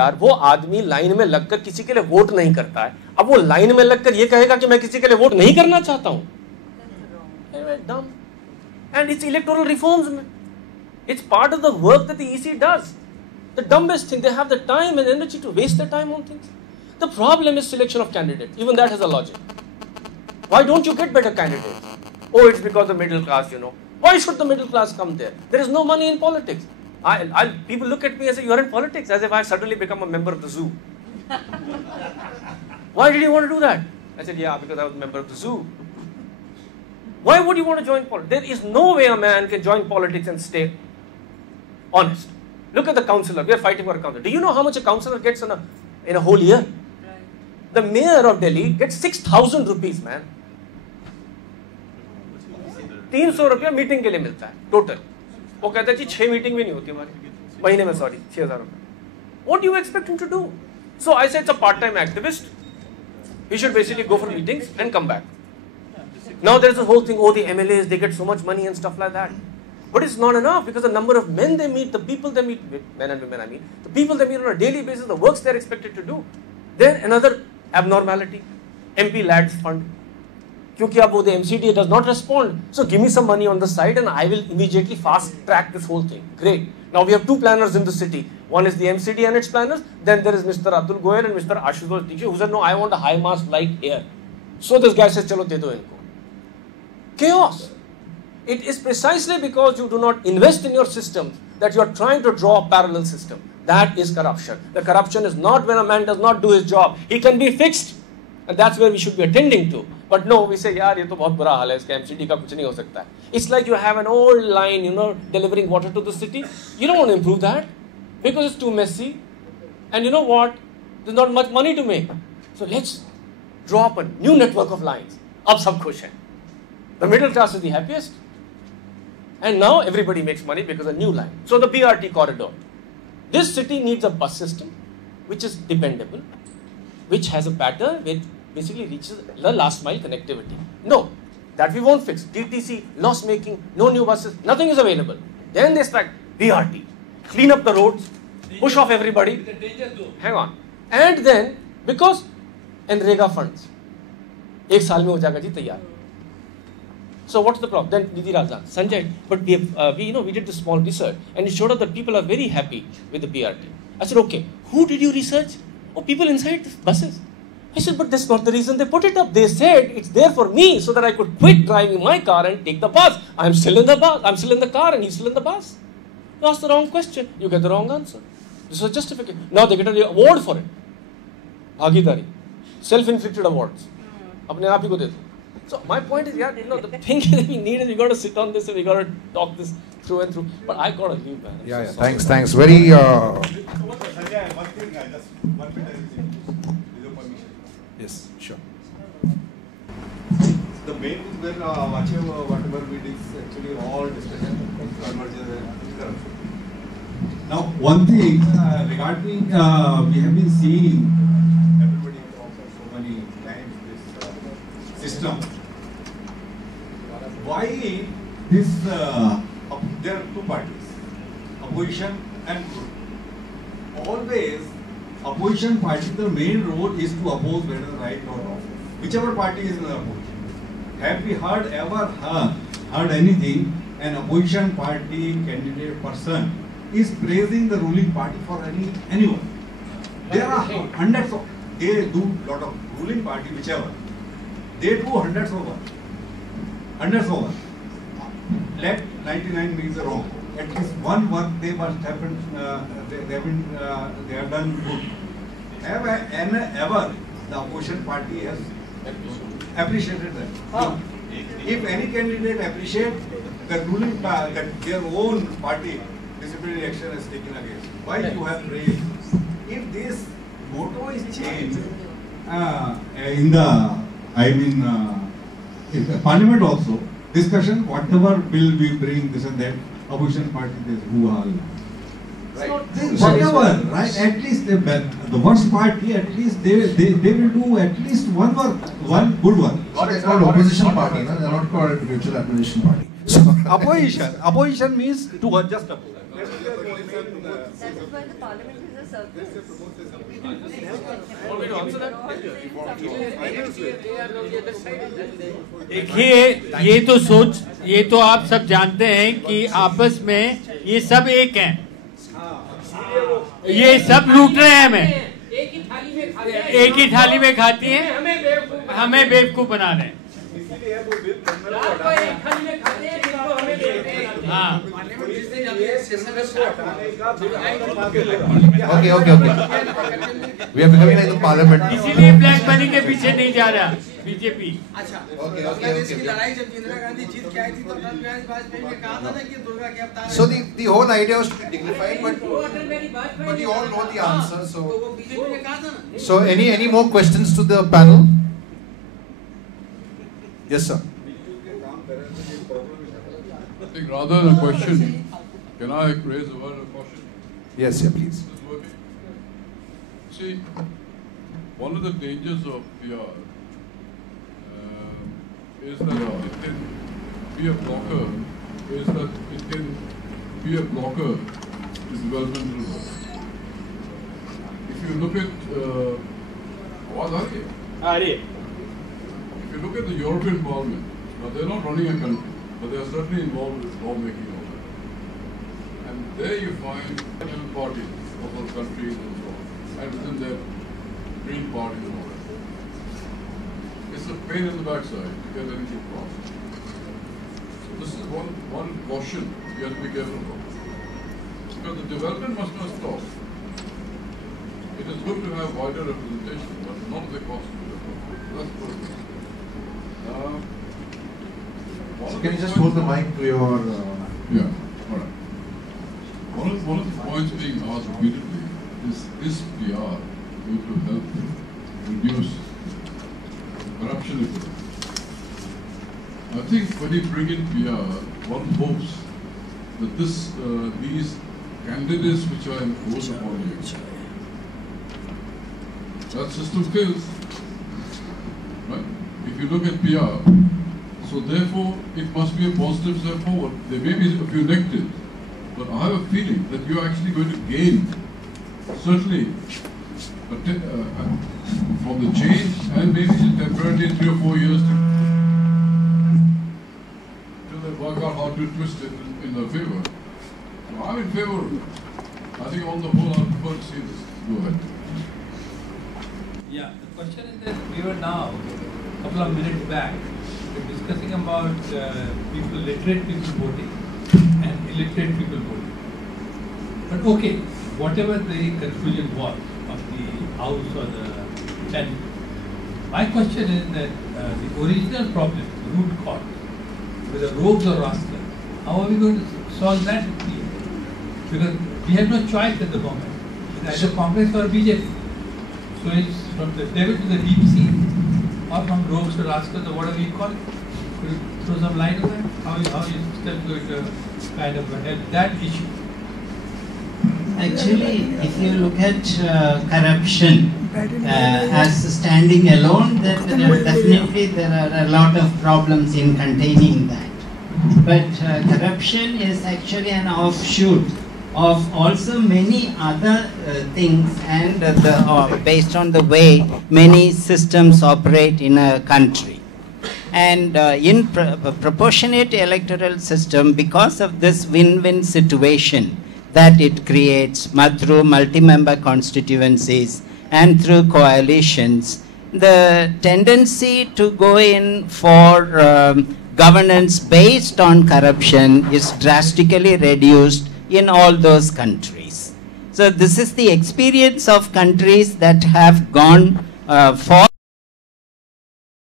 यार वो आदमी लाइन में लगकर किसी के लिए वोट नहीं करता है, अब वो लाइन में लगकर ये कहेगा कि मैं किसी के लिए वोट नहीं करना चाहता हूं. Dumb. And it's electoral reforms. It's part of the work that the EC does. The dumbest thing, they have the time and energy to waste their time on things. The problem is selection of candidates. Even that has a logic. Why don't you get better candidates? Oh, it's because the middle class, you know. Why should the middle class come there? There is no money in politics. People look at me and say, you're in politics, as if I suddenly become a member of the zoo. Why did you want to do that? I said, yeah, because I was a member of the zoo. Why would you want to join politics? There is no way a man can join politics and stay honest. Look at the councillor. We are fighting for a councillor. Do you know how much a councillor gets in a whole year? Right. The mayor of Delhi gets 6,000 rupees, man. 300 रुपया meeting के लिए मिलता है total. वो कहता है जी 6 meeting भी नहीं होती हमारी महीने में, सॉरी 6,000 रुपये. What do you expect him to do? So I said it's a part-time activist. He should basically go for meetings and come back. Now there's this whole thing, oh the MLAs, they get so much money and stuff like that. But it's not enough because the number of men they meet, the people they meet, men and women I mean, the people they meet on a daily basis, the works they're expected to do. Then another abnormality, MP Lads Fund. Kyunki ab the MCDA does not respond, so give me some money on the side and I will immediately fast track this whole thing. Great. Now we have 2 planners in the city. One is the MCD and its planners. Then there is Mr. Atul Goyal and Mr. Ashutosh Dikshit who said, no, I want a high mass flight here. So this guy says, chalo de do inko. Chaos. It is precisely because you do not invest in your systems that you are trying to draw a parallel system. That is corruption. The corruption is not when a man does not do his job. He can be fixed. And that's where we should be attending to. But no, we say, yaar, ye to bahut bura haal hai, iska MCD ka kuch nahi ho sakta hai. It's like you have an old line, you know, delivering water to the city. You don't want to improve that because it's too messy. And you know what? There's not much money to make. So let's draw up a new network of lines. Ab sab khush hai. The middle class is the happiest. And now everybody makes money because of a new line. So the BRT corridor. This city needs a bus system which is dependable, which has a pattern which basically reaches the last mile connectivity. No, that we won't fix. DTC, loss making, no new buses, nothing is available. Then they start BRT, clean up the roads, push off everybody. Hang on. And then, because NREGA funds, 1 saal mein ho jayega ji taiyar. So what's the problem? Then Nidhi Raza, Sanjay, but we did this small research and it showed up that people are very happy with the BRT. I said, okay, who did you research? Oh, people inside the buses. I said, but that's not the reason they put it up. They said it's there for me so that I could quit driving my car and take the bus. I'm still in the bus. I'm still in the car and he's still in the bus. You ask the wrong question, you get the wrong answer. This was justification. Now they get an award for it. Bhagidari. Self-inflicted awards. Apne aap hi ko de do. So my point is, yeah, the thing that we need is we got to sit on this and we got to talk this through and through. But I got to leave, man. Yeah. Thanks. Very. One thing, just 1 minute, with your permission. Yes, sure. The main is when whatever we did is actually all discussion converges and corruption. Now, one thing regarding we have been seeing everybody talks so many times this system. Why this? There are 2 parties, opposition and group. Always, opposition party, the main role is to oppose whether right or wrong. Whichever party is in the opposition. Have we ever heard anything? An opposition party candidate person is praising the ruling party for anyone. There are hundreds of. They do lot of ruling party, whichever. They do hundreds of work. Let 99 means wrong. At least one work they must have they have done good. Have ever the opposition party has appreciated that? If any candidate appreciate the ruling their own party disciplinary action is taken against, why you have praised? If this motto is changed in the in the parliament also, discussion, whatever bill we bring, this and that, opposition party, this hoo-ha. Right. Whatever, right? At least the worst party, at least they will do at least one good work. So it's called opposition party, no? They're not called mutual acquisition party. So opposition means to just oppose. That is why the parliament is a circle. देखिए, ये तो आप सब जानते हैं कि आपस में ये सब एक हैं, ये सब लूट रहे हैं हमें, एक ही थाली में खाती हैं, हमें बेवकूफ बना रहे हैं। हाँ, Okay. We are becoming like the parliament. इसीलिए ब्लैक मनी के पीछे नहीं जा रहा बीजेपी। Okay. लड़ाई जब इंदिरा गांधी जीत के आई थी तो अटल बिहारी वाजपेयी ने कहा था ना कि दुर्गा के अवतार। So the whole idea was to be dignified, but you all know the answer. So any more questions to the panel? Yes, sir. I think rather than a question, can I raise a word of caution? Yes, please. See, one of the dangers of PR is that it can be a blocker. To developmental growth. If you look at if you look at the European Parliament, now they're not running a country, but they are certainly involved with lawmaking also. And there you find different parties of those countries and so on, and within their green parties and all that. It's a pain in the backside to get anything crossed. So this is one caution you have to be careful of. Because the development must not stop. It is good to have wider representation, but not at the cost of development. That's the first thing. So can you just hold the mic to your... Yeah, all right. One of the points being asked repeatedly is PR going to help reduce corruption in India? I think when you bring in PR, one hopes that these candidates which are imposed upon you, that system fails. Right? If you look at PR, so therefore it must be a positive step forward. There may be a few negatives, but I have a feeling that you are actually going to gain, certainly, from the change, and maybe temporarily 3 or 4 years till they work out how to twist it in their favor. So I'm in favor of it. I think on the whole I prefer to see this. Go ahead. Yeah, the question is that we were now, a couple of minutes back, we're discussing about literate people voting and illiterate people voting. But okay, whatever the conclusion was of the House or the Senate, my question is that the original problem, the root cause, whether rogues or rascals, how are we going to solve that? Because we have no choice at the moment. It's either Congress or BJP. So it's from the devil to the deep sea, or from rogues to rascals, or whatever you call it. Could you throw some light on that? How you still going to kind of help that issue? Actually, if you look at corruption as standing alone, then definitely there are a lot of problems in containing that. But corruption is actually an offshoot of also many other things, and based on the way many systems operate in a country. And in proportionate electoral system, because of this win-win situation that it creates through multi-member constituencies and through coalitions, the tendency to go in for governance based on corruption is drastically reduced in all those countries. So this is the experience of countries that have gone for